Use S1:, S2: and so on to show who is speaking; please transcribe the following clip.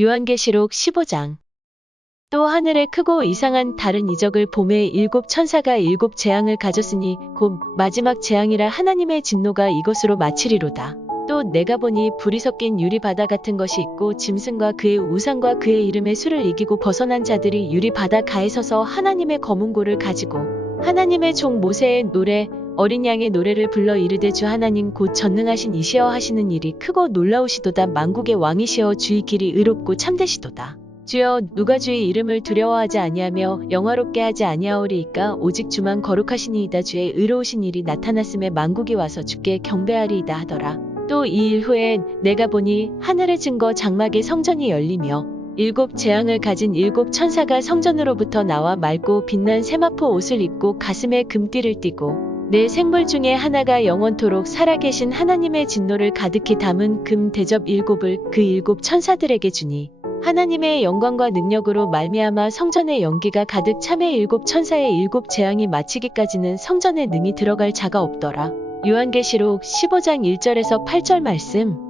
S1: 요한계시록 15장 또 하늘에 크고 이상한 다른 이적을 봄에 일곱 천사가 일곱 재앙을 가졌으니 곧 마지막 재앙이라 하나님의 진노가 이것으로 마치리로다. 또 내가 보니 불이 섞인 유리 바다 같은 것이 있고 짐승과 그의 우상과 그의 이름의 수를 이기고 벗어난 자들이 유리 바다 가에 서서 하나님의 검은 고를 가지고 하나님의 종 모세의 노래 어린 양의 노래를 불러 이르되 주 하나님 곧 전능하신 이시여 하시는 일이 크고 놀라우시도다 만국의 왕이시여 주의 길이 의롭고 참되시도다. 주여 누가 주의 이름을 두려워하지 아니하며 영화롭게 하지 아니하오리이까 오직 주만 거룩하시니이다 주의 의로우신 일이 나타났음에 만국이 와서 주께 경배하리이다 하더라. 또 이 일 후에 내가 보니 하늘의 증거 장막의 성전이 열리며 일곱 재앙을 가진 일곱 천사가 성전으로부터 나와 맑고 빛난 세마포 옷을 입고 가슴에 금띠를 띠고 내 생물 중에 하나가 영원토록 살아계신 하나님의 진노를 가득히 담은 금 대접 일곱을 그 일곱 천사들에게 주니 하나님의 영광과 능력으로 말미암아 성전의 연기가 가득 참해 일곱 천사의 일곱 재앙이 마치기까지는 성전에 능히 들어갈 자가 없더라. 요한계시록 15장 1절에서 8절 말씀